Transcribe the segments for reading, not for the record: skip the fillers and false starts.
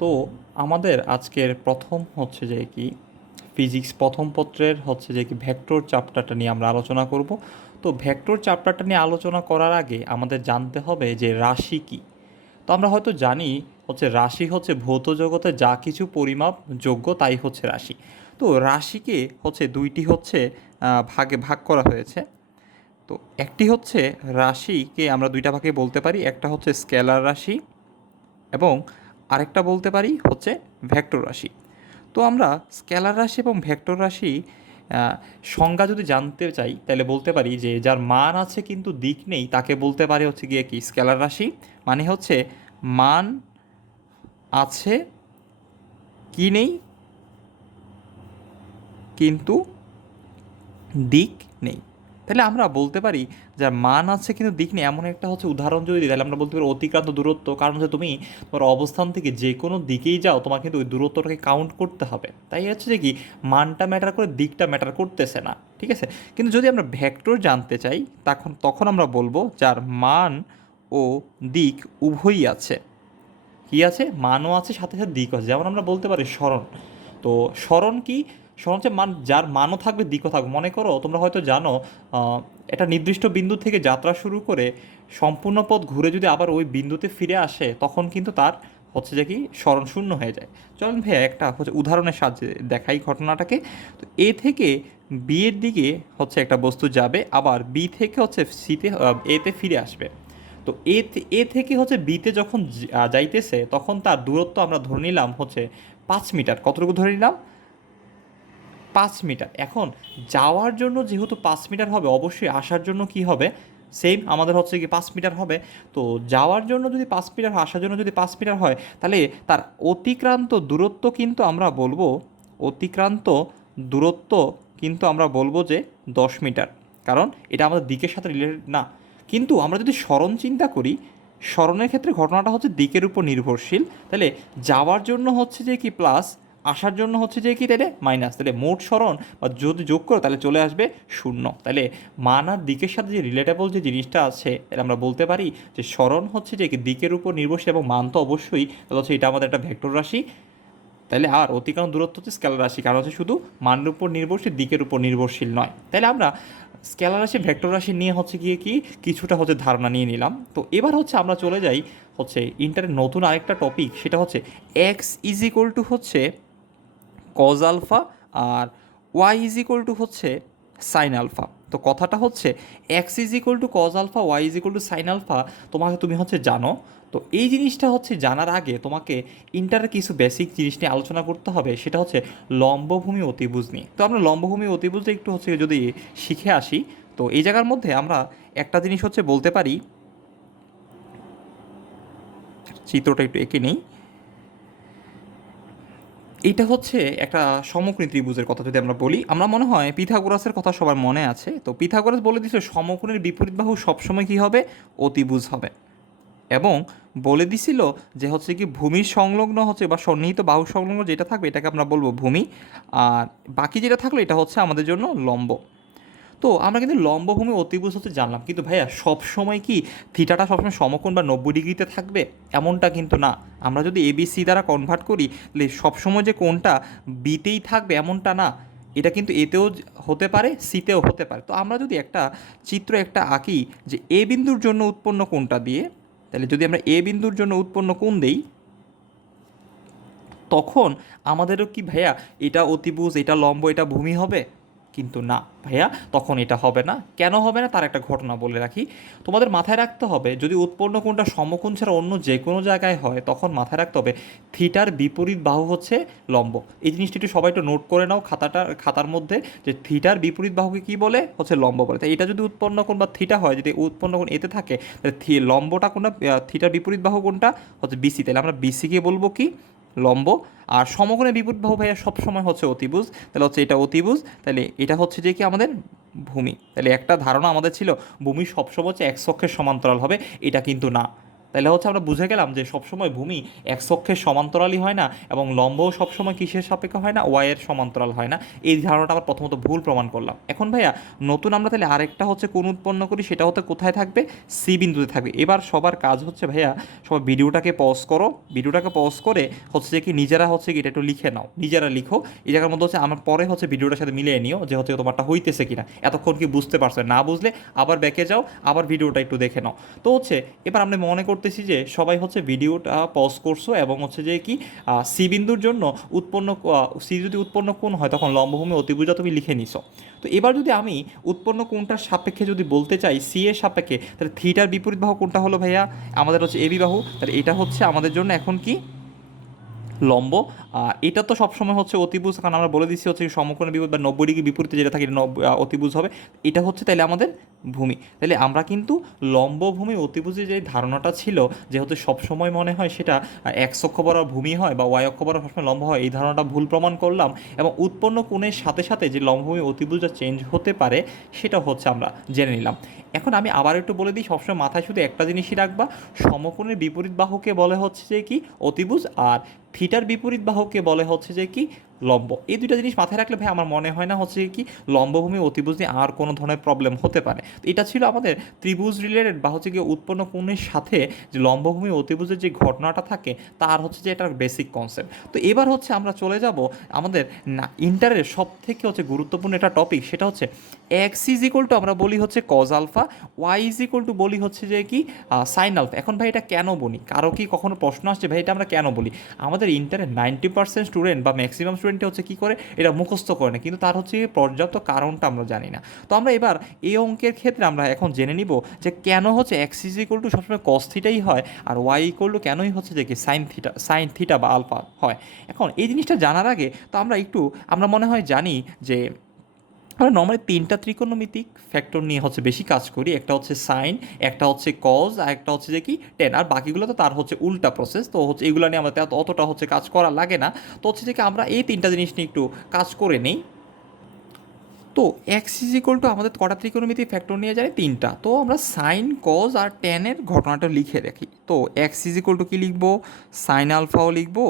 তো আমাদের আজকের প্রথম হচ্ছে যে কি ফিজিক্স প্রথম পত্রের হচ্ছে যে কি ভেক্টর চ্যাপ্টারটা নিয়ে আমরা আলোচনা করব। তো ভেক্টর চ্যাপ্টারটা নিয়ে আলোচনা করার আগে আমাদের জানতে হবে যে রাশি কী। তো আমরা হয়তো জানি হচ্ছে রাশি হচ্ছে ভৌত জগতে যা কিছু পরিমাপ যোগ্য তাই হচ্ছে রাশি। তো রাশিকে হচ্ছে দুইটি হচ্ছে ভাগে ভাগ করা হয়েছে। তো একটি হচ্ছে রাশিকে আমরা দুইটা ভাগে বলতে পারি, একটা হচ্ছে স্কেলার রাশি এবং আরেকটা বলতে পারি হচ্ছে ভেক্টর রাশি। তো আমরা স্কেলার রাশি এবং ভেক্টর রাশি সংজ্ঞা যদি জানতে চাই তাহলে বলতে পারি যে যার মান আছে কিন্তু দিক নেই তাকে বলতে পারে হচ্ছে গিয়ে কি স্কেলার রাশি। মানে হচ্ছে মান আছে কি নেই কিন্তু দিক নেই। তাহলে আমরা বলতে পারি যার মান আছে কিন্তু দিক নেই এমন একটা হচ্ছে উদাহরণ যদি দিই তাহলে আমরা বলতে পারি অতিক্রান্ত দূরত্ব। কারণ হচ্ছে তুমি তোমার অবস্থান থেকে যে কোনো দিকেই যাও তোমার কিন্তু ওই দূরত্বটাকে কাউন্ট করতে হবে। তাই হচ্ছে যে কি মানটা ম্যাটার করে দিকটা ম্যাটার করতেছে না, ঠিক আছে। কিন্তু যদি আমরা ভেক্টর জানতে চাই তখন তখন আমরা বলবো যার মান ও দিক উভয়ই আছে। কী আছে? মানও আছে সাথে সাথে দিকও আছে। যেমন আমরা বলতে পারি স্মরণ। তো স্মরণ কি? স্মরণ হচ্ছে মান, যার মানও থাকবে দিকও থাকবে। মনে করো তোমরা হয়তো জানো একটা নির্দিষ্ট বিন্দু থেকে যাত্রা শুরু করে সম্পূর্ণ পথ ঘুরে যদি আবার ওই বিন্দুতে ফিরে আসে তখন কিন্তু তার হচ্ছে যে কি স্মরণ শূন্য হয়ে যায়। চলুন ভাইয়া একটা হচ্ছে উদাহরণের সাহায্যে দেখাই ঘটনাটাকে। তো এ থেকে বি এর দিকে হচ্ছে একটা বস্তু যাবে, আবার বি থেকে হচ্ছে সিতে এতে ফিরে আসবে। তো এ থেকে হচ্ছে বিতে যখন যাইতেছে তখন তার দূরত্ব আমরা ধরে নিলাম হচ্ছে 5 মিটার। কতটুকু ধরে নিলাম? 5 মিটার। এখন যাওয়ার জন্য যেহেতু 5 মিটার হবে অবশ্যই আসার জন্য কি হবে? সেম আমাদের হচ্ছে কি 5 মিটার হবে। তো যাওয়ার জন্য যদি 5 মিটার হয়, আসার জন্য যদি 5 মিটার হয়, তাহলে তার অতিক্রান্ত দূরত্ব কিন্তু আমরা বলবো অতিক্রান্ত দূরত্ব কিন্তু আমরা বলবো যে 10 মিটার। কারণ এটা আমাদের দিকের সাথে রিলেটেড না। কিন্তু আমরা যদি স্মরণ চিন্তা করি, স্মরণের ক্ষেত্রে ঘটনাটা হচ্ছে দিকের উপর নির্ভরশীল। তাহলে যাওয়ার জন্য হচ্ছে যে কি প্লাস, আসার জন্য হচ্ছে যে কি তাহলে মাইনাস। তাহলে মোট স্মরণ বা যদি যোগ করো তাহলে চলে আসবে শূন্য। তাহলে মান আর দিকের সাথে যে রিলেটেবল যে জিনিসটা আছে তাহলে আমরা বলতে পারি যে স্মরণ হচ্ছে যে কি দিকের উপর নির্ভরশীল এবং মান তো অবশ্যই, তাহলে হচ্ছে এটা আমাদের একটা ভেক্টর রাশি। তাহলে আর অতিক্রান্ত দূরত্ব হচ্ছে স্কেলার রাশি, কারণ হচ্ছে শুধু মানের উপর নির্ভরশীল, দিকের উপর নির্ভরশীল নয়। তাহলে আমরা স্কেলার রাশি ভেক্টর রাশি নিয়ে হচ্ছে গিয়ে কি কিছুটা হচ্ছে ধারণা নিয়ে নিলাম। তো এবার হচ্ছে আমরা চলে যাই হচ্ছে ইন্টারের নতুন আরেকটা টপিক, সেটা হচ্ছে এক্স ইজ ইকুয়াল টু হচ্ছে কজ আলফা আর ওয়াই ইজ ইকুয়াল টু হচ্ছে সাইন আলফা। তো কথাটা হচ্ছে X is equal to cos alpha, Y is equal to sine alpha তুমি হচ্ছে জানো। তো এই জিনিসটা হচ্ছে জানার আগে তোমাকে ইন্টারের কিছু বেসিক জিনিস নিয়ে আলোচনা করতে হবে, সেটা হচ্ছে লম্বভূমি অতিভুজ নিয়ে। তো আমরা লম্বভূমি অতিভুজটা একটু হচ্ছে যদি শিখে আসি, তো এই জায়গার মধ্যে আমরা একটা জিনিস হচ্ছে বলতে পারি, চিত্রটা একটু এঁকে নেই। এইটা হচ্ছে একটা সমকোণী ত্রিভুজের কথা যদি আমরা বলি, আমরা মনে হয় পিথাগোরাসের কথা সবার মনে আছে। তো পিথাগোরাস বলে দিয়েছিল সমকোণের বিপরীত বাহু সবসময় কী হবে? অতিভুজ হবে। এবং বলে দিছিল যে হচ্ছে কি ভূমির সংলগ্ন হচ্ছে বা সন্নিহিত বাহু সংলগ্ন যেটা থাকবে এটাকে আমরা বলবো ভূমি, আর বাকি যেটা থাকলো এটা হচ্ছে আমাদের জন্য লম্ব। তো আমরা কিন্তু লম্বভূমি অতিভুজ হচ্ছে জানলাম, কিন্তু ভাইয়া সবসময় কি থিটাটা সবসময় সমকোণ বা 90 ডিগ্রিতে থাকবে? এমনটা কিন্তু না। আমরা যদি এবিসি দ্বারা কনভার্ট করি তাহলে সবসময় যে কোণটা বিতেই থাকবে এমনটা না। এটা কিন্তু এতেও হতে পারে, সিতেও হতে পারে। তো আমরা যদি একটা চিত্র একটা আঁকি যে এ বিন্দুর জন্য উৎপন্ন কোণটা দিয়ে, তাহলে যদি আমরা এ বিন্দুর জন্য উৎপন্ন কোণ দেই তখন আমাদেরও কি ভাইয়া এটা অতিভুজ, এটা লম্ব, এটা ভূমি হবে? কিন্তু না ভাইয়া, তখন এটা হবে না। কেন হবে না তার একটা ঘটনা বলে রাখি। তোমাদের মাথায় রাখতে হবে যদি উৎপন্ন কোণটা সমকোণ ছাড়া অন্য যে কোনো জায়গায় হয় তখন মাথায় রাখতে হবে থিটার বিপরীত বাহু হচ্ছে লম্ব। এই জিনিসটা একটু সবাই একটু নোট করে নাও খাতার মধ্যে, যে থিটার বিপরীত বাহুকে কী বলে? হচ্ছে লম্ব বলে। তাই এটা যদি উৎপন্ন কোণ বা থিটা হয়, যদি উৎপন্ন কোণ এতে থাকে তাহলে লম্বটা কোনটা, থিটার বিপরীত বাহু কোনটা হচ্ছে বিসি। তাহলে আমরা বিসিকে বলবো কি? লম্ব। আর সমকোণের বিপরীত বাহু ভাইয়া সবসময় হচ্ছে অতিভুজ। তাহলে হচ্ছে এটা অতিভুজ, তাহলে এটা হচ্ছে যে কি আমাদের ভূমি। তাহলে একটা ধারণা আমাদের ছিল ভূমি সবসময় হচ্ছে এক অক্ষের সমান্তরাল হবে, এটা কিন্তু না। তাহলে হচ্ছে আমরা বুঝে গেলাম যে সবসময় ভূমি এক্স অক্ষের সমান্তরালই হয় না এবং লম্বও সবসময় কিসের সাপেক্ষে হয় না, ওয়াইয়ের সমান্তরাল হয় না। এই ধারণাটা আমরা প্রথমত ভুল প্রমাণ করলাম। এখন ভাইয়া নতুন আমরা তাহলে আরেকটা হচ্ছে কোণ উৎপন্ন করি, সেটা হচ্ছে কোথায় থাকবে, সি বিন্দুতে থাকবে। এবার সবার কাজ হচ্ছে ভাইয়া সবাই ভিডিওটাকে পজ করো, ভিডিওটাকে পজ করে হচ্ছে যে কি নিজেরা হচ্ছে কি এটা একটু লিখে নাও, নিজেরা লিখো এই জায়গার মধ্যে হচ্ছে আমার পরে হচ্ছে ভিডিওটার সাথে মিলিয়ে নিও যে হচ্ছে তোমারটা হইতেছে কিনা, এতক্ষণ কি বুঝতে পারছো, না বুঝলে আবার ব্যাকে যাও, আবার ভিডিওটা একটু দেখে নাও। তো হচ্ছে এবার আমরা মনে করতেছি যে সবাই হচ্ছে ভিডিওটা পজ করছো এবং হচ্ছে যে কি সি বিন্দুর জন্য উৎপন্ন সি যদি উৎপন্ন কোণ হয় তখন লম্বভূমি অতিভুজা তুমি লিখে নিছো। তো এবার যদি আমি উৎপন্ন কোণটার সাপেক্ষে যদি বলতে চাই সি এর সাপেক্ষে, তাহলে থিটার বিপরীত বাহু কোনটা হলো ভাইয়া, আমাদের হচ্ছে এবি বাহু। তাহলে এটা হচ্ছে আমাদের জন্য এখন কি লম্ব। এটা তো সবসময় হচ্ছে অতিভুজ, কারণ আমরা বলে দিচ্ছি হচ্ছে সমকোণের বিপরীত বা 90 ডিগ্রি বিপরীতে যেটা থাকে এটা অতিভুজ হবে। এটা হচ্ছে তাহলে আমাদের ভূমি। তাহলে আমরা কিন্তু লম্ব ভূমি অতিভুজে যে ধারণাটা ছিল যে হচ্ছে সবসময় মনে হয় সেটা এক্স অক্ষ বরাবর ভূমি হয় বা ওয়াই অক্ষ বরাবর সবসময় লম্ব হয়, এই ধারণাটা ভুল প্রমাণ করলাম। এবং উৎপন্ন কোণের সাথে সাথে যে লম্বভূমি অতিভুজটা চেঞ্জ হতে পারে সেটা হচ্ছে আমরা জেনে নিলাম। এখন আমি আবার একটু বলে দিই, সবসময় মাথায় শুধু একটা জিনিসই রাখবা, সমকোণের বিপরীত বাহুকে বলে হচ্ছে যে কি অতিভুজ, আর থিটার বিপরীত বাহুকে বলে হচ্ছে যে কি লম্ব। এই দুইটা জিনিস মাথায় রাখলে ভাই আমার মনে হয় না হচ্ছে কি লম্বভূমি অতিভুজ নিয়ে আর কোনো ধরনের প্রবলেম হতে পারে। তো এটা ছিল আমাদের ত্রিভুজ রিলেটেড বা হচ্ছে কি উৎপন্ন কোণের সাথে যে লম্বভূমি অতিভুজের যে ঘটনাটা থাকে তার হচ্ছে যে এটার বেসিক কনসেপ্ট। তো এবার হচ্ছে আমরা চলে যাব আমাদের ইন্টারের সব থেকে হচ্ছে গুরুত্বপূর্ণ একটা টপিক, সেটা হচ্ছে এক্স ইজ ইকুয়াল টু আমরা বলি হচ্ছে cos alpha, Y is equal to বলি হচ্ছে যে কি সাইন আলফা। এখন ভাই এটা কেন বলি, কারো কি কখনো প্রশ্ন আসছে ভাই এটা আমরা কেন বলি? আমাদের ইন্টারের 90% স্টুডেন্ট বা ম্যাক্সিমাম স্টুডেন্টে হচ্ছে কী করে, এটা মুখস্থ করে না, কিন্তু তার হচ্ছে পর্যাপ্ত কারণটা আমরা জানি না। তো আমরা এবার এই অঙ্কের ক্ষেত্রে আমরা এখন জেনে নিব যে কেন হচ্ছে এক্স ইজ ইকুয়াল টু সবসময় কস থিটাই হয় আর ওয়াই ইকুয়াল টু কেনই হচ্ছে যে কি সাইন থিটা বা আলফা হয়। এখন এই জিনিসটা জানার আগে তো আমরা মনে হয় জানি যে আমরা নর্মালি 3টা ত্রিকোণমিতিক ফ্যাক্টর নিয়ে হচ্ছে বেশি কাজ করি, একটা হচ্ছে সাইন, একটা হচ্ছে কজ, আর একটা হচ্ছে যে কি টেন, আর বাকিগুলো তো তার হচ্ছে উল্টা প্রসেস। তো হচ্ছে এগুলো নিয়ে আমাদের অতটা হচ্ছে কাজ করা লাগে না। তো হচ্ছে যে কি আমরা এই 3টা জিনিস নিয়ে একটু কাজ করে নিই। তো এক্স ইজ ইকুয়াল টু আমাদের কটা ত্রিকোণমিতিক ফ্যাক্টর নিয়ে যায় 3টা। তো আমরা সাইন কজ আর টেনের ঘটনাটা লিখে রাখি। তো এক্স ইজ ইকুয়াল টু কী লিখবো, সাইন আলফাও লিখবো,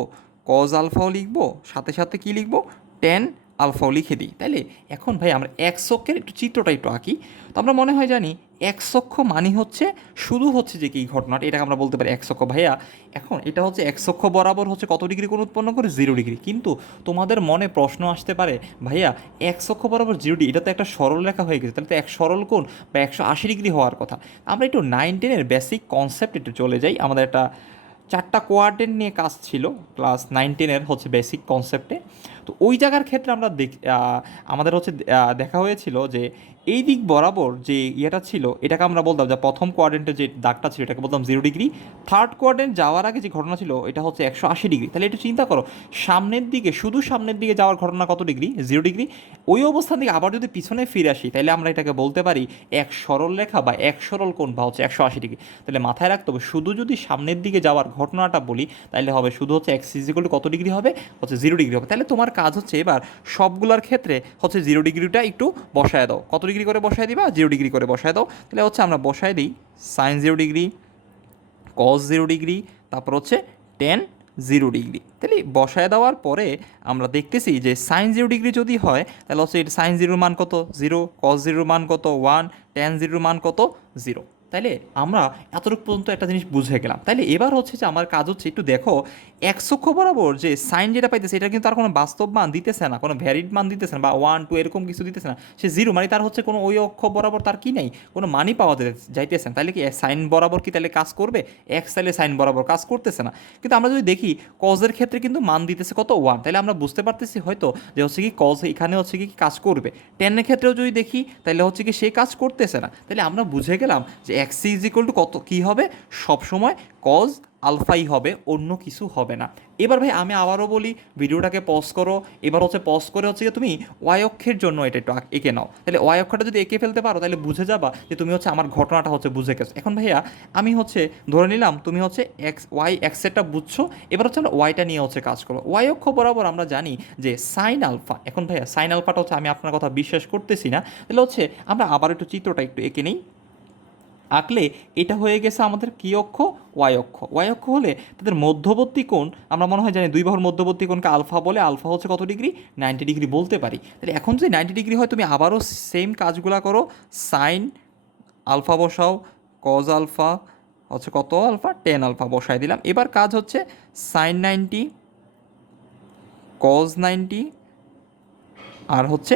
কজ আলফাও লিখবো, সাথে সাথে কী লিখবো, টেন আলফাও লিখে দিই। তাইলে এখন ভাই আমরা এক্স অক্ষের একটু চিত্রটা একটু আঁকি। তো আমরা মনে হয় জানি এক্স অক্ষ মানে হচ্ছে শুধু হচ্ছে যে কি ঘটনাটা, এটাকে আমরা বলতে পারি এক্স অক্ষ। ভাইয়া এখন এটা হচ্ছে এক্স অক্ষ বরাবর হচ্ছে কত ডিগ্রি কোণ উৎপন্ন করে, 0 ডিগ্রি। কিন্তু তোমাদের মনে প্রশ্ন আসতে পারে ভাইয়া এক্স অক্ষ বরাবর 0 ডিগ্রি, এটা তো একটা সরল রেখা হয়ে গেছে, তাহলে তো এক সরল কোণ বা 180 ডিগ্রি হওয়ার কথা। আমরা একটু 9-10-এর বেসিক কনসেপ্ট একটু চলে যাই। আমাদের একটা 4টা কোয়াড্রেন্ট নিয়ে কাজ ছিল ক্লাস 9-10-এর হচ্ছে বেসিক কনসেপ্টে। তো ওই জায়গার ক্ষেত্রে আমরা আমাদের হচ্ছে দেখা হয়েছিল যে এই দিক বরাবর যে ইয়েটা ছিল এটাকে আমরা বলতাম যে প্রথম কোয়াড্রেন্টের যে দাগটা ছিল এটাকে বলতাম 0 ডিগ্রি। থার্ড কোয়াড্রেন্ট যাওয়ার আগে যে ঘটনা ছিল এটা হচ্ছে 180 ডিগ্রি। তাহলে একটু চিন্তা করো, সামনের দিকে শুধু সামনের দিকে যাওয়ার ঘটনা কত ডিগ্রি, 0 ডিগ্রি। ওই অবস্থান থেকে আবার যদি পিছনে ফিরে আসি তাহলে আমরা এটাকে বলতে পারি এক সরল রেখা বা এক সরল কোণ বা হচ্ছে 180 ডিগ্রি। তাহলে মাথায় রাখতে হবে শুধু যদি সামনের দিকে যাওয়ার ঘটনাটা বলি তাহলে হবে শুধু হচ্ছে এক্স ইকুয়াল টু কত ডিগ্রি হবে, হচ্ছে 0 ডিগ্রি হবে। তাহলে তোমার কাজ হচ্ছে এবার সবগুলোর ক্ষেত্রে হচ্ছে 0 ডিগ্রিটা একটু বসায় দাও। কত ডিগ্রি করে বসায় দিবা, 0 ডিগ্রি করে বসায় দাও। তাহলে হচ্ছে আমরা বসায় দিই সাইন 0 ডিগ্রি, কস 0 ডিগ্রি, তারপর হচ্ছে টেন 0 ডিগ্রি। তাহলে বসায় দেওয়ার পরে আমরা দেখতেছি যে সাইন 0 ডিগ্রি যদি হয় তাহলে হচ্ছে এটা সাইন 0-এর মান কত, 0, কস 0-এর মান কত, 1, টেন 0-এর মান কত, 0। তাইলে আমরা এতটুকু পর্যন্ত একটা জিনিস বুঝে গেলাম। তাইলে এবার হচ্ছে যে আমার কাজ হচ্ছে একটু দেখো এক্স অক্ষ বরাবর যে সাইন যেটা পাইতেছে এটা কিন্তু তার কোনো বাস্তব মান দিতেছে না, কোনো ভ্যারিড মান দিতেছে না বা 1, 2 এরকম কিছু দিতেছে না। সে 0 মানে তার হচ্ছে কোনো ওই অক্ষ বরাবর তার কি নেই, কোনো মানই পাওয়া যাইতেছে না। তাহলে কি সাইন বরাবর কি তাহলে কাজ করবে, এক্স তাহলে সাইন বরাবর কাজ করতেছে না। কিন্তু আমরা যদি দেখি কজের ক্ষেত্রে কিন্তু মান দিতেছে কত, 1। তাহলে আমরা বুঝতে পারতেছি হয়তো যে হচ্ছে কি কজ এখানে হচ্ছে কি কাজ করবে। টেনের ক্ষেত্রেও যদি দেখি তাহলে হচ্ছে কি সে কাজ করতেছে না। তাহলে আমরা বুঝে গেলাম যে এক্স ইজ ইকুয়াল টু কত কী হবে, সবসময় কজ আলফাই হবে, অন্য কিছু হবে না। এবার ভাই আমি আবারও বলি ভিডিওটাকে পজ করো। এবার হচ্ছে পজ করে হচ্ছে কি তুমি ওয়াই অক্ষের জন্য এটা একটু এঁকে নাও। তাহলে ওয়াই অক্ষটা যদি এঁকে ফেলতে পারো তাহলে বুঝে যাবা যে তুমি হচ্ছে আমার ঘটনাটা হচ্ছে বুঝে গেছো। এখন ভাইয়া আমি হচ্ছে ধরে নিলাম তুমি হচ্ছে ওয়াই এক্সেরটা বুঝছো। এবার হচ্ছে আমরা ওয়াইটা নিয়ে হচ্ছে কাজ করো। ওয়াই অক্ষ বরাবর আমরা জানি যে সাইন আলফা। এখন ভাইয়া সাইন আলফাটা হচ্ছে আমি আপনার কথা বিশ্বাস করতেছি না, তাহলে হচ্ছে আমরা আবার একটু চিত্রটা একটু এঁকে নিই। আঁকলে এটা হয়ে গেছে আমাদের কী অক্ষ, ওয়াই অক্ষ। ওয়াই অক্ষ হলে তাদের মধ্যবর্তী কোণ আমরা মনে হয় জানি দুই বাহুর মধ্যবর্তী কোণকে আলফা বলে। আলফা হচ্ছে কত ডিগ্রি, 90 ডিগ্রি বলতে পারি। তাহলে এখন যদি 90 ডিগ্রি হয় তুমি আবারও সেম কাজগুলো করো, সাইন আলফা বসাও, কজ আলফা হচ্ছে কত আলফা, 10 আলফা বসাই দিলাম। এবার কাজ হচ্ছে সাইন 90, কজ 90 আর হচ্ছে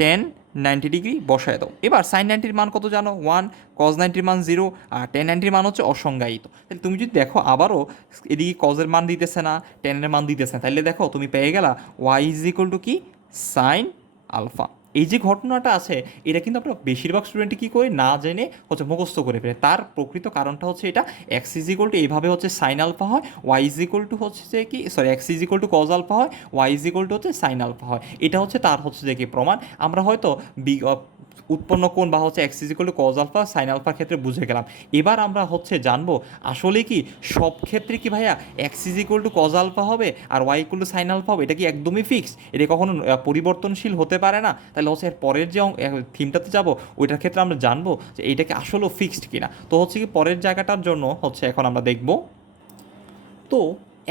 10 90 ডিগ্রি বসায় দাও। এবার সাইন 90-র মান কত জানো, 1, কজ 90-র মান 0, আর 10 90-র মান হচ্ছে অসংজ্ঞায়িত। তাহলে তুমি যদি দেখো আবারও এদিকে কজের মান দিতেছে না, 10-এর মান দিতেছে না, তাহলে দেখো তুমি পেয়ে গেলা ওয়াই ইজ ইকুয়াল টু কি, সাইন আলফা। এই যে ঘটনাটা আছে এটা কিন্তু আমরা বেশিরভাগ স্টুডেন্টই কী করে না জেনে হচ্ছে মুখস্থ করে ফেলে। তার প্রকৃত কারণটা হচ্ছে এটা, এক্স ইজ ইকুয়াল টু এইভাবে হচ্ছে সাইন আলফা হয়, ওয়াই ইজ ইকুয়াল টু হচ্ছে যে কি, sorry, X is equal to cos alpha হয়, ওয়াই ইজ ইকুয়াল টু হচ্ছে সাইন আলফা হয়। এটা হচ্ছে তার হচ্ছে যে কি প্রমাণ। আমরা হয়তো উৎপন্ন কোণ বা হচ্ছে X is equal to cos alpha sine আলফার ক্ষেত্রে বুঝে গেলাম। এবার আমরা হচ্ছে জানবো আসলে কি সব ক্ষেত্রে কি ভাইয়া x is equal to cos alpha হবে আর Y equal to sine alpha হবে, এটা কি একদমই ফিক্স? এটা কখনো পরিবর্তনশীল হতে পারে না? তাহলে হচ্ছে এর পরের যে থিমটাতে যাবো ওইটার ক্ষেত্রে আমরা জানবো যে এইটাকে আসলেও ফিক্সড কিনা। তো হচ্ছে কি পরের জায়গাটার জন্য হচ্ছে এখন আমরা দেখবো। তো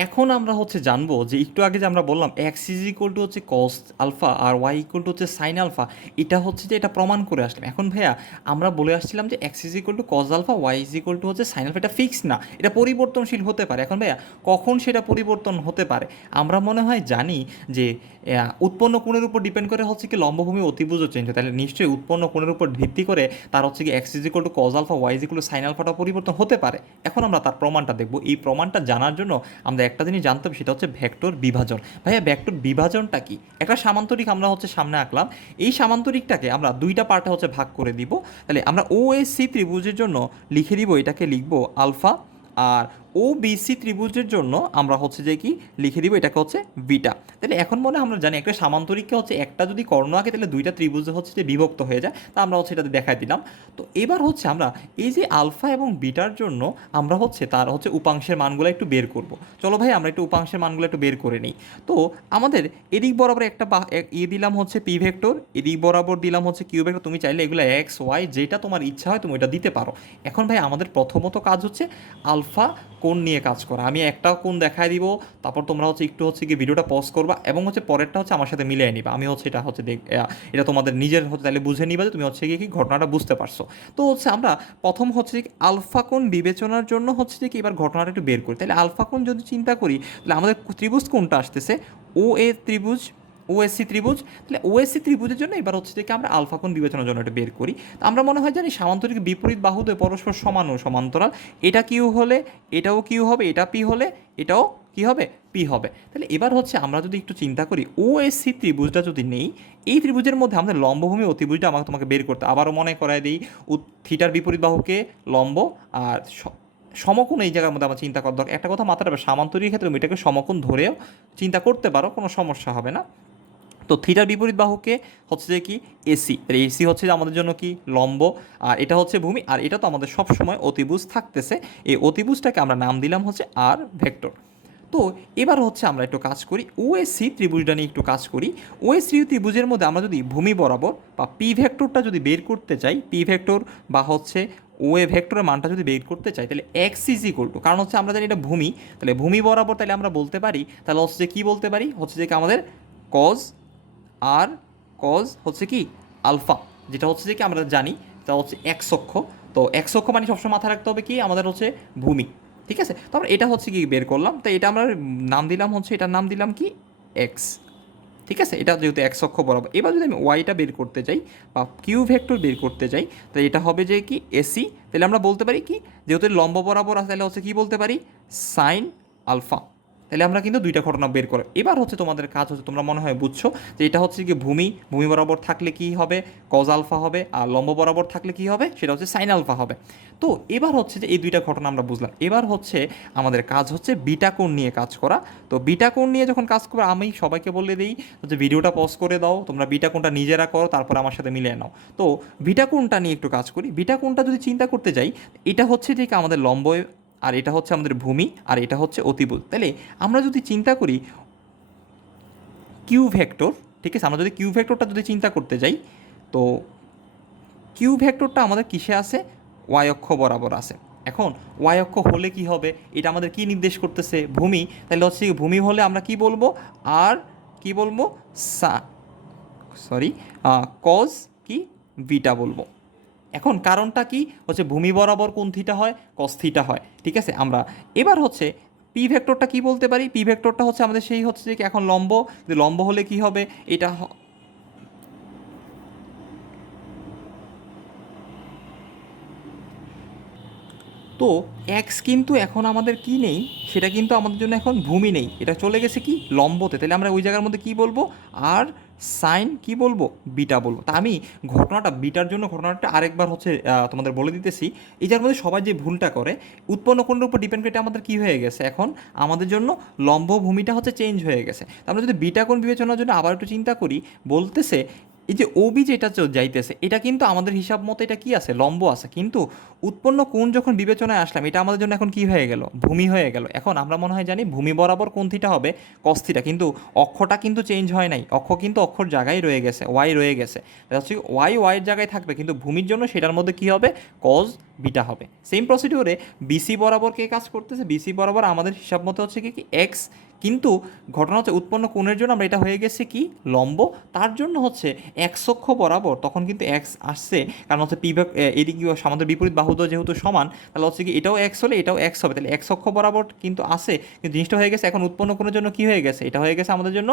এখন আমরা হচ্ছে জানবো যে একটু আগে যে আমরা বললাম এক্স ইজ ইকুয়াল টু হচ্ছে কস আলফা আর ওয়াই ইকুয়াল টু হচ্ছে সাইন আলফা, এটা হচ্ছে যে এটা প্রমাণ করে আসলাম। এখন ভাইয়া আমরা বলে আসছিলাম যে X is equal to cos alpha, Y is equal to হচ্ছে সাইন আলফা, এটা ফিক্স না, এটা পরিবর্তনশীল হতে পারে। এখন ভাইয়া কখন সেটা পরিবর্তন হতে পারে? আমরা মনে হয় জানি যে উৎপন্ন কোণের উপর ডিপেন্ড করে হচ্ছে কি লম্বভূমি অতিভুজও চেঞ্জ হয়, তাহলে নিশ্চয়ই উৎপন্ন কোণের উপর ভিত্তি করে তার হচ্ছে কি x is equal to cos alpha, Y is equal to sine আলফাটা পরিবর্তন হতে পারে। এখন আমরা তার প্রমাণটা দেখব। এই প্রমাণটা জানার জন্য আমরা একটা জিনিস জানতে হবে, সেটা হচ্ছে ভেক্টর বিভাজন। ভাইয়া ভেক্টর বিভাজনটা কি? একটা সামান্তরিক আমরা হচ্ছে সামনে আঁকলাম, এই সামান্তরিকটাকে আমরা দুইটা পার্টে হচ্ছে ভাগ করে দিব। তাহলে আমরা ও এস সি ত্রিভুজের জন্য লিখে দিব, এটাকে লিখবো আলফা, আর ও বিসি ত্রিভুজের জন্য আমরা হচ্ছে যে কি লিখে দিব, এটাকে হচ্ছে বিটা। তাহলে এখন মনে আমরা জানি একটা সামান্তরিককে হচ্ছে একটা যদি কর্ণ আঁকে তাহলে দুইটা ত্রিভুজে হচ্ছে যে বিভক্ত হয়ে যায়, তা আমরা হচ্ছে এটাতে দেখাই দিলাম। তো এবার হচ্ছে আমরা এই যে আলফা এবং বিটার জন্য আমরা হচ্ছে তার হচ্ছে উপাংশের মানগুলো একটু বের করব। চলো ভাই আমরা একটু উপাংশের মানগুলো একটু বের করে নিই। তো আমাদের এদিক বরাবর একটা দিলাম হচ্ছে পি ভেক্টর, এদিক বরাবর দিলাম হচ্ছে কিউ ভেক্টর। তুমি চাইলে এগুলো এক্স ওয়াই যেটা তোমার ইচ্ছা হয় তুমি ওটা দিতে পারো। এখন ভাই আমাদের প্রথমত কাজ হচ্ছে আলফা কোণ নিয়ে কাজ করা। আমি একটা কোণ দেখায় দিব, তারপর তোমরা হচ্ছে একটু হচ্ছে কি ভিডিওটা পজ করবা এবং হচ্ছে পরেরটা হচ্ছে আমার সাথে মিলিয়ে নিবা। আমি হচ্ছে এটা হচ্ছে এটা তোমাদের নিজের হচ্ছে তাহলে বুঝে নিবা যে তুমি হচ্ছে কি ঘটনাটা বুঝতে পারছো। তো হচ্ছে আমরা প্রথম হচ্ছে কি আলফা কোণ বিবেচনার জন্য হচ্ছে যে কি এবার ঘটনাটা একটু বের করি। তাহলে আলফা কোণ যদি চিন্তা করি তাহলে আমাদের ত্রিভুজ কোণটা আসতেছে ও এ ত্রিভুজ, ওএসসি ত্রিভুজ। তাহলে ওএসসি ত্রিভুজের জন্য এবার হচ্ছে যে আমরা আলফা কোণ বিবেচনার জন্য এটা বের করি। তো আমরা মনে হয় জানি সামান্তরিক বিপরীত বাহুদ্বয় পরস্পর সমান ও সমান্তরাল, এটা কিউ হলে এটাও কিউ হবে, এটা পি হলে এটাও কি হবে, পি হবে। তাহলে এবার হচ্ছে আমরা যদি একটু চিন্তা করি ওএসসি ত্রিভুজটা যদি নেই, এই ত্রিভুজের মধ্যে আমাদের লম্বভূমি অতিভুজটা আমাকে তোমাকে বের করতে, আবারও মনে করায় দিই থিটার বিপরীত বাহুকে লম্ব আর সমকোণ এই জায়গার মধ্যে আমার চিন্তা করার দরকার। একটা কথা মাথায় রাখবে, সামান্তরিক ক্ষেত্রে তুমি এটাকে সমকোণ ধরেও চিন্তা করতে পারো, কোনো সমস্যা হবে না। তো থিটার বিপরীত বাহুকে হচ্ছে যে কি এসি, এসি হচ্ছে আমাদের জন্য কি লম্ব, আর এটা হচ্ছে ভূমি, আর এটা তো আমাদের সব সময় অতিভুজ থাকতেছে। এই অতিভুজটাকে আমরা নাম দিলাম হচ্ছে আর ভেক্টর। তো এবার হচ্ছে আমরা একটু কাজ করি ওএসসি ত্রিভুজটা নিয়ে একটু কাজ করি। ওএসসি ত্রিভুজের মধ্যে আমরা যদি ভূমি বরাবর বা পি ভেক্টরটা যদি বের করতে চাই, পি ভেক্টর বা হচ্ছে ওএ ভেক্টরের মানটা যদি বের করতে চাই, তাহলে এক্স ইজ ইকুয়াল টু, কারণ হচ্ছে আমরা জানি এটা ভূমি, তাহলে ভূমি বরাবর তাহলে আমরা বলতে পারি, তাহলে হচ্ছে যে কী বলতে পারি, হচ্ছে যে কি আমাদের কজ আর কজ হচ্ছে কি আলফা, যেটা হচ্ছে যে কি আমরা জানি তা হচ্ছে এক্স অক্ষ। তো এক্স অক্ষ মানে সবসময় মাথায় রাখতে হবে কি আমাদের হচ্ছে ভূমি, ঠিক আছে। তারপর এটা হচ্ছে কি বের করলাম, তো এটা আমরা নাম দিলাম হচ্ছে, এটার নাম দিলাম কি এক্স, ঠিক আছে। এটা যেহেতু এক্স অক্ষ বরাবর। এবার যদি আমি ওয়াইটা বের করতে চাই বা কিউ ভেক্টর বের করতে চাই, তাহলে এটা হবে যে কি এসি, তাহলে আমরা বলতে পারি কি যেহেতু লম্ব বরাবর আছে তাহলে হচ্ছে কি বলতে পারি সাইন আলফা। তাহলে আমরা কিন্তু দুইটা ঘটনা বের করে, এবার হচ্ছে তোমাদের কাজ হচ্ছে তোমরা মনে হয় বুঝছো যে এটা হচ্ছে কি ভূমি, ভূমি বরাবর থাকলে কি হবে কজ আলফা হবে, আর লম্ব বরাবর থাকলে কি হবে সেটা হচ্ছে সাইন আলফা হবে। তো এবার হচ্ছে যে এই দুইটা ঘটনা আমরা বুঝলাম। এবার হচ্ছে আমাদের কাজ হচ্ছে বিটা কোণ নিয়ে কাজ করা। তো বিটা কোণ নিয়ে যখন কাজ করবো আমি সবাইকে বলে দিই হচ্ছে ভিডিওটা পজ করে দাও, তোমরা বিটা কোণটা নিজেরা করো, তারপর আমার সাথে মিলিয়ে নাও। তো বিটা কোণটা নিয়ে একটু কাজ করি। বিটা কোণটা যদি চিন্তা করতে যাই, এটা হচ্ছে যে আমাদের লম্ব, আর এটা হচ্ছে আমাদের ভূমি, আর এটা হচ্ছে অতিভুজ। তাহলে আমরা যদি চিন্তা করি কিউ ভেক্টর, ঠিক আছে, আমরা যদি কিউ ভেক্টরটা যদি চিন্তা করতে যাই, তো কিউ ভেক্টরটা আমাদের কিসে আছে ওয়াই অক্ষ বরাবর আছে। এখন ওয়াই অক্ষ হলে কি হবে, এটা আমাদের কি নির্দেশ করতেছে, ভূমি। তাহলে হচ্ছে কি ভূমি হলে আমরা কি বলবো, আর কি বলবো, সা সরি কজ কি বিটা বলবো। এখন কারণটা কি হচ্ছে ভূমি বরাবর কোন থিটা হয়, কস থিটা হয়, ঠিক আছে। আমরা এবার হচ্ছে পি ভেক্টরটা কি বলতে পারি, পি ভেক্টরটা হচ্ছে আমাদের সেই হচ্ছে যে কি এখন লম্ব, লম্ব হলে কি হবে এটা তো এক্স কিন্তু এখন আমাদের কি নেই, সেটা কিন্তু আমাদের জন্য এখন ভূমি নেই, এটা চলে গেছে কি লম্বতে। তাহলে আমরা ওই জায়গার মধ্যে কি বলবো, আর সাইন কি বলবো, বিটা বলবো। তা আমি ঘটনাটা বিটার জন্য ঘটনাটা আরেকবার হচ্ছে তোমাদের বলে দিতেছি। এই যার মধ্যে সবাই যে ভুলটা করে, উৎপন্ন কোণের উপর ডিপেন্ড করে এটা আমাদের কী হয়ে গেছে, এখন আমাদের জন্য লম্ব ভূমিটা হচ্ছে চেঞ্জ হয়ে গেছে। তা আমরা যদি বিটা কোণ বিবেচনার জন্য আবার একটু চিন্তা করি, বলতেছে এই যে ওবি যেটা যাইতেছে এটা কিন্তু আমাদের হিসাব মতো এটা কি আছে, লম্ব আছে, কিন্তু উৎপন্ন কোণ যখন বিবেচনায় আসলাম এটা আমাদের জন্য এখন কি হয়ে গেল, ভূমি হয়ে গেল। এখন আমরা মনে হয় জানি ভূমি বরাবর কোণ থিটা হবে কস থিটা, কিন্তু অক্ষটা কিন্তু চেঞ্জ হয় নাই, অক্ষ কিন্তু অক্ষর জায়গায় রয়ে গেছে, ওয়াই রয়ে গেছে। এটা হচ্ছে ওয়াই ওয়াইয়ের জায়গায় থাকবে, কিন্তু ভূমির জন্য সেটার মধ্যে কি হবে, কজ বিটা হবে। সেম প্রসিডিওরে বিসি বরাবর কে কাজ করতেছে, বিসি বরাবর আমাদের হিসাব মতো হচ্ছে কি এক্স, কিন্তু ঘটনা হচ্ছে উৎপন্ন কোণের জন্য আমরা এটা হয়ে গেছে কি লম্ব, তার জন্য হচ্ছে এক্স অক্ষ বরাবর তখন কিন্তু এক্স আসছে, কারণ হচ্ছে পিভেক এদিকে আমাদের বিপরীত বাহুদ যেহেতু সমান, তাহলে হচ্ছে কি এটাও এক্স হলে এটাও এক্স হবে, তাহলে এক্স অক্ষ বরাবর কিন্তু আসে, কিন্তু জিনিসটা হয়ে গেছে এখন উৎপন্ন কোণের জন্য কি হয়ে গেছে, এটা হয়ে গেছে আমাদের জন্য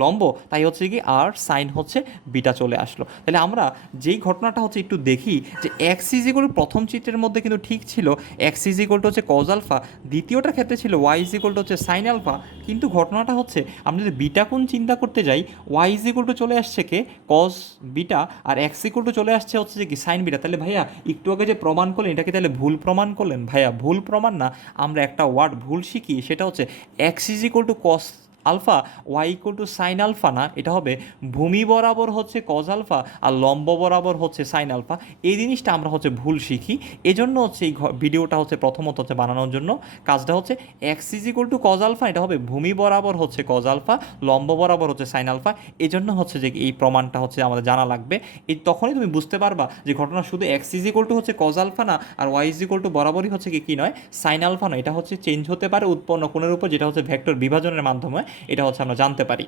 লম্ব, তাই হচ্ছে কি আর সাইন হচ্ছে বিটা চলে আসলো। তাহলে আমরা যেই ঘটনাটা হচ্ছে একটু দেখি যে এক্স ইজ ইকুয়াল প্রথম চিত্রের মধ্যে কিন্তু ঠিক ছিল এক্স ইজ ইকুয়াল টু হচ্ছে কজ আলফা, দ্বিতীয়টার ক্ষেত্রে ছিল ওয়াই ইজ ইকুয়াল টু হচ্ছে সাইন আলফা, কিন্তু ঘটনাটা হচ্ছে আমরা যদি বিটা কোণ চিন্তা করতে যাই, ওয়াই ইজ ইকুয়াল টু চলে আসছে কে কজ বিটা, আর এক্স ইকুয়াল টু চলে আসছে হচ্ছে যে কি সাইন বিটা। তাহলে ভাইয়া একটু আগে যে প্রমাণ করলেন এটাকে তাহলে ভুল প্রমাণ করলেন, ভাইয়া ভুল প্রমাণ না, আমরা একটা ওয়ার্ড ভুল শিখি, সেটা হচ্ছে X is equal to cos alpha Y equal to sine alpha না, এটা হবে ভূমি বরাবর হচ্ছে কজ আলফা আর লম্ব বরাবর হচ্ছে সাইন আলফা। এই জিনিসটা আমরা হচ্ছে ভুল শিখি, এজন্য হচ্ছে এই ভিডিওটা হচ্ছে প্রথমত হচ্ছে বানানোর জন্য কাজটা হচ্ছে X is equal to cos alpha, এটা হবে ভূমি বরাবর হচ্ছে কজ আলফা, লম্ব বরাবর হচ্ছে সাইন আলফা। এজন্য হচ্ছে যে এই প্রমাণটা হচ্ছে আমাদের জানা লাগবে, এই তখনই তুমি বুঝতে পারবা যে ঘটনা শুধু এক্স ইজ ইকুয়াল টু হচ্ছে কজ আলফা না, আর ওয়াই ইজ ইকুয়াল টু বরাবরই হচ্ছে কি নয় সাইন আলফা নয়, এটা হচ্ছে চেঞ্জ হতে পারে উৎপন্ন কোণের উপর, যেটা হচ্ছে ভেক্টর বিভাজনের মাধ্যমে এটা হচ্ছে আমরা জানতে পারি।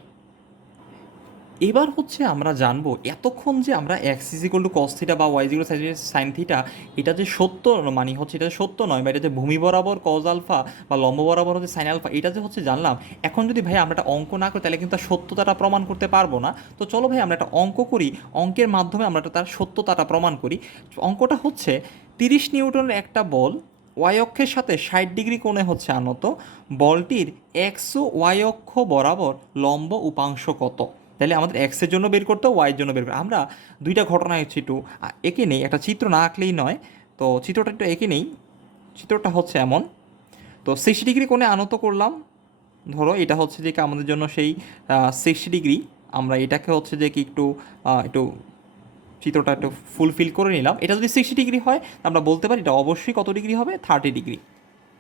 এবার হচ্ছে আমরা জানবো এতক্ষণ যে আমরা x is equal to cos theta বা y is equal to sine theta, এটা যে সত্য মানে হচ্ছে এটা সত্য নয়, বা এটা যে ভূমি বরাবর কজ আলফা বা লম্ব বরাবর হচ্ছে সাইন আলফা, এটা যে হচ্ছে জানলাম, এখন যদি ভাই আমরা একটা অঙ্ক না করি তাহলে কিন্তু তার সত্যতাটা প্রমাণ করতে পারবো না। তো চলো ভাই আমরা একটা অঙ্ক করি, অঙ্কের মাধ্যমে আমরা তার সত্যতাটা প্রমাণ করি। অঙ্কটা হচ্ছে 30 নিউটনের একটা বল ওয়াই অক্ষের সাথে 60 ডিগ্রি কোণে হচ্ছে আনত, বলটির এক্স ও ওয়াই অক্ষ বরাবর লম্ব উপাংশ কত। তাহলে আমাদের এক্সের জন্য বের করতে ওয়াইয়ের জন্য বের করতে, আমরা দুইটা ঘটনা হচ্ছে একটু এঁকে নেই, একটা চিত্র না আঁকলেই নয়, তো চিত্রটা একটু এঁকে নেই। চিত্রটা হচ্ছে এমন, তো 60 ডিগ্রি কোণে আনত করলাম, ধরো এটা হচ্ছে যে কি আমাদের জন্য সেই 60 ডিগ্রি, আমরা এটাকে হচ্ছে যে কি একটু একটু চিত্রটা একটু ফুলফিল করে নিলাম। এটা যদি 60 ডিগ্রি হয় আমরা বলতে পারি এটা অবশ্যই কত ডিগ্রি হবে, 30 ডিগ্রি।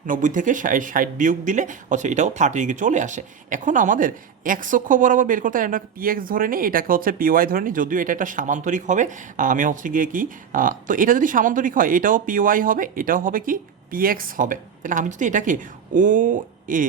90 থেকে 60 বিয়োগ দিলে হচ্ছে এটাও 30 ডিগ্রি চলে আসে। এখন আমাদের এক্স অক্ষ বরাবর বের করতে আমরা পি এক্স ধরে নিই, এটাকে হচ্ছে পি ওয়াই ধরে নিই, যদিও এটা একটা সামান্তরিক হবে। আমি হচ্ছে গিয়ে কি তো এটা যদি সামান্তরিক হয় এটাও পি ওয়াই হবে, এটাও হবে কি পি এক্স হবে। তাহলে আমি যদি এটাকে ও এ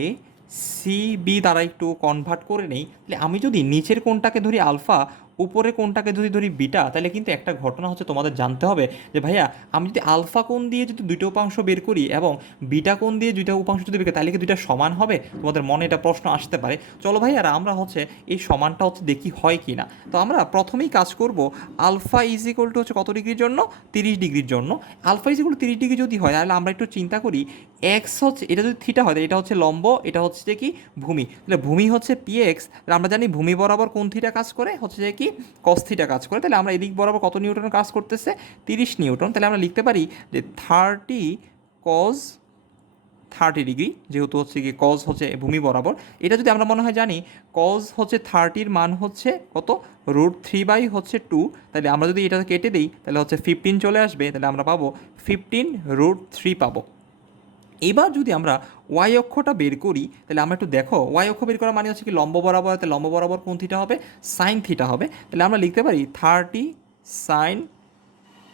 সি বি দ্বারা একটু কনভার্ট করে নেই, তাহলে আমি যদি নিচের কোণটাকে ধরি আলফা, উপরে কোণটাকে যদি ধরি বিটা, তাহলে কিন্তু একটা ঘটনা হচ্ছে তোমাদের জানতে হবে যে ভাইয়া আমি যদি আলফা কোণ দিয়ে যদি দুটো উপাংশ বের করি এবং বিটা কোণ দিয়ে দুইটা উপাংশ যদি বের করি তাহলে কি দুইটা সমান হবে, তোমাদের মনে এটা প্রশ্ন আসতে পারে। চলো ভাই আর আমরা হচ্ছে এই সমানটা হচ্ছে দেখি হয় কি না। তো আমরা প্রথমেই কাজ করব, আলফা ইজ ইকুয়াল টু হচ্ছে কত ডিগ্রির জন্য, 30 ডিগ্রির জন্য। Alpha is equal to 30 degree যদি হয় তাহলে আমরা একটু চিন্তা করি, এক্স হচ্ছে এটা যদি থিটা হয় এটা হচ্ছে লম্ব, এটা হচ্ছে যে কি ভূমি, তাহলে ভূমি হচ্ছে পি এক্স, আমরা জানি ভূমি বরাবর কোন থিটা কাজ করে হচ্ছে যে কি কস থিটা কাজ করে, তাহলে আমরা এদিক বরাবর কত নিউটন কাজ করতেছে 30 নিউটন, তাহলে আমরা লিখতে পারি যে 30 কজ 30 ডিগ্রি, যেহেতু হচ্ছে কি কজ হচ্ছে ভূমি বরাবর, এটা যদি আমরা মনে হয় জানি কজ হচ্ছে 30-র মান হচ্ছে কত √3 হচ্ছে 2, তাহলে আমরা যদি এটা কেটে দিই তাহলে হচ্ছে 15 চলে আসবে, তাহলে আমরা পাবো 15√3 পাবো। এবার যদি আমরা ওয়াই অক্ষটা বের করি তাহলে আমরা একটু দেখো, ওয়াই অক্ষ বের করা মানে হচ্ছে কি লম্ব বরাবর, তাহলে লম্ব বরাবর কোন থিটা হবে, সাইন থিটা হবে, তাহলে আমরা লিখতে পারি 30 সাইন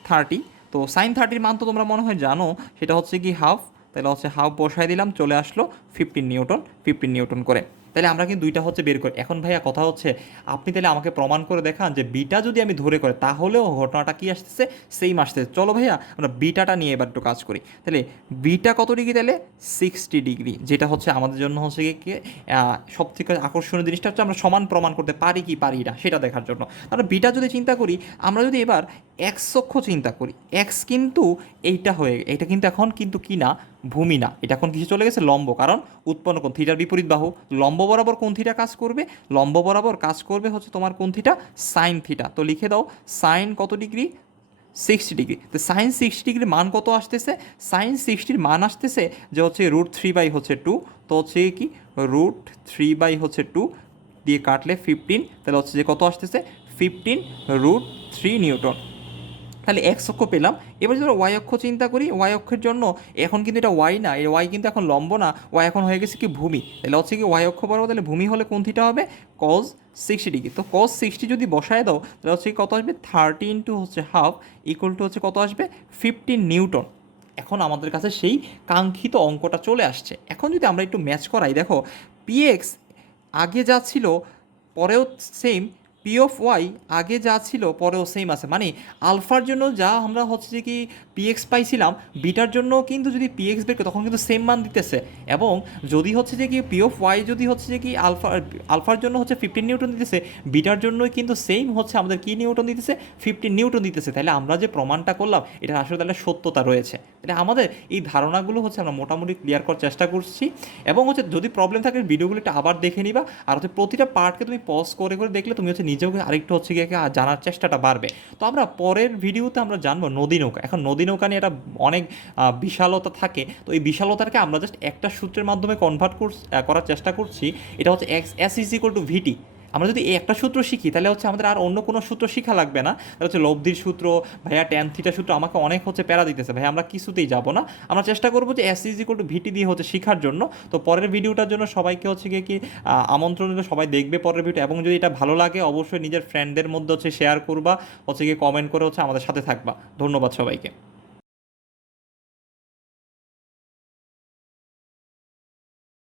30, তো সাইন 30 মান তো তোমরা মনে হয় জানো, সেটা হচ্ছে কি হাফ। তাহলে হচ্ছে হাফ বসাই দিলাম, চলে আসলো 15 নিউটন করে। তাহলে আমরা কিন্তু দুইটা হচ্ছে বের করি। এখন ভাইয়া কথা হচ্ছে, আপনি তাহলে আমাকে প্রমাণ করে দেখান যে বিটা যদি আমি ধরে করে তাহলেও ঘটনাটা কি আসতেছে, সেম আসতেছে। চলো ভাইয়া আমরা বিটাটা নিয়ে এবার একটু কাজ করি। তাহলে বিটা কত ডিগ্রি, তাহলে 60 ডিগ্রি, যেটা হচ্ছে আমাদের জন্য হচ্ছে কি সব থেকে আকর্ষণীয় জিনিসটা হচ্ছে আমরা সমান প্রমাণ করতে পারি কি পারি না সেটা দেখার জন্য। আমরা বিটা যদি চিন্তা করি, আমরা যদি এবার এক্স অক্ষ চিন্তা করি, এক্স কিন্তু এইটা কিন্তু এখন কিন্তু কি না, ভূমি না, এটা এখন কিছু চলে গেছে লম্ব, কারণ উৎপন্ন কোণ থিটার বিপরীত বাহু। লম্ব বরাবর কোণ থিটা কাজ করবে, লম্ব বরাবর কাজ করবে হচ্ছে তোমার কোণ থিটা সাইন থিটা। তো লিখে দাও সাইন কত ডিগ্রি, 60 ডিগ্রি। তো সাইন 60 ডিগ্রির মান কত আসতেছে, সাইন 60-র মান আসতেছে যে হচ্ছে √3/2। তো হচ্ছে কি √3/2 দিয়ে কাটলে 15, তাহলে হচ্ছে যে কত আসতেছে 15√3 নিউটন। তাহলে এক্স অক্ষ পেলাম। এবার যদি ওয়াই অক্ষ চিন্তা করি, ওয়াই অক্ষের জন্য এখন কিন্তু এটা ওয়াই না, এই ওয়াই কিন্তু এখন লম্ব না, ওয়াই এখন হয়ে গেছে কি ভূমি। তাহলে হচ্ছে কি ওয়াই অক্ষ বরাবর তাহলে ভূমি হলে কোন থিটা হবে, কজ 60 ডিগ্রি। তো কজ 60 যদি বসায় দাও তাহলে হচ্ছে কি কত আসবে, 30 × হচ্ছে হাফ ইকুয়াল টু হচ্ছে কত আসবে, 15 নিউটন। এখন আমাদের কাছে সেই কাঙ্ক্ষিত অঙ্কটা চলে আসছে। এখন যদি আমরা একটু ম্যাচ করাই, দেখো পিএক্স আগে যা ছিল পরেও সেম, পি অফ ওয়াই আগে যা ছিল পরেও সেম আছে, মানে আলফার জন্য যা আমরা হচ্ছে যে কি পিএক্স পাইছিলাম, বিটার জন্য কিন্তু যদি পিএক্স বের করি তখন কিন্তু সেম মান দিতেছে। এবং যদি হচ্ছে যে কি পি অফ ওয়াই যদি হচ্ছে যে কি আলফার জন্য হচ্ছে 15 নিউটন দিতেছে, বিটার জন্যই কিন্তু সেম হচ্ছে আমাদের কি নিউটন দিতেছে, 15 নিউটন দিতেছে। তাহলে আমরা যে প্রমাণটা করলাম এটা আসলে তাহলে সত্যতা রয়েছে। তাহলে আমাদের এই ধারণাগুলো হচ্ছে আমরা মোটামুটি ক্লিয়ার করার চেষ্টা করছি। এবং হচ্ছে যদি প্রবলেম থাকে ভিডিওগুলো একটু আবার দেখে নিবা, আর হচ্ছে প্রতিটা পার্টকে তুমি পজ করে করে দেখলে তুমি হচ্ছে নিজেও আরেকটু হচ্ছে গিয়ে জানার চেষ্টাটা বাড়বে। তো আমরা পরের ভিডিওতে আমরা জানবো নদী নৌকা। এখন নদী নৌকা নিয়ে এটা অনেক বিশালতা থাকে, তো এই বিশালতাকে আমরা জাস্ট একটা সূত্রের মাধ্যমে কনভার্ট করার চেষ্টা করছি। এটা হচ্ছে S=VT। আমরা যদি এই একটা সূত্র শিখি তাহলে হচ্ছে আমাদের আর অন্য কোনো সূত্র শিখা লাগবে না। তাহলে হচ্ছে লব্ধির সূত্র, ভাইয়া ট্যান থিটা সূত্র আমাকে অনেক হচ্ছে প্যারা দিতেছে, ভাই আমরা কিছুতেই যাব না। আমরা চেষ্টা করবো যে S=VT দিয়ে হচ্ছে শেখার জন্য। তো পরের ভিডিওটার জন্য সবাইকে হচ্ছে গিয়ে কি আমন্ত্রণ দিলে সবাই দেখবে পরের ভিডিও। এবং যদি এটা ভালো লাগে অবশ্যই নিজের ফ্রেন্ডদের মধ্যে হচ্ছে শেয়ার করবা, হচ্ছে গিয়ে কমেন্ট করে হচ্ছে আমাদের সাথে থাকবা। ধন্যবাদ সবাইকে।